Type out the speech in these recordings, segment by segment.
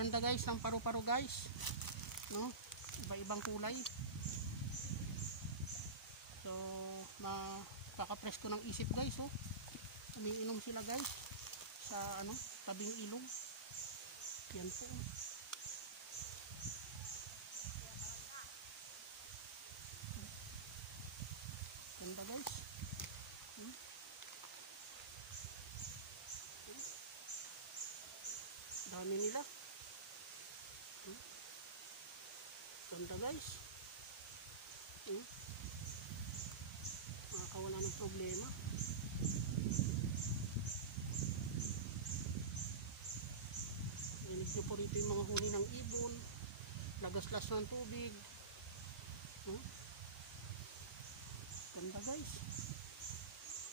Ganda guys ng paru-paro guys, no? Iba-ibang kulay. So makaka-press ko ng isip guys, oh. Umiinom sila guys sa ano, tabing ilog. Yan po. Ganda guys. Dami nila. Ganda guys. Makakawala ng problema. Rinig nyo po rito yung mga huni ng ibon, lagaslas ng tubig. Ganda guys.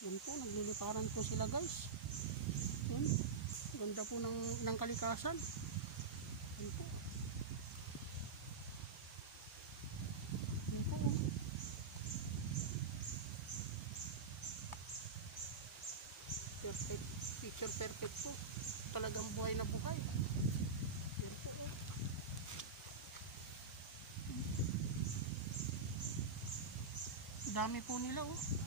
Yan po, nagliliparan po sila guys. Ganda po ng kalikasan. Yan po. Yan po. Perfect. Picture perfect po. Talagang buhay na buhay. Yan po. Dami po nila, oh.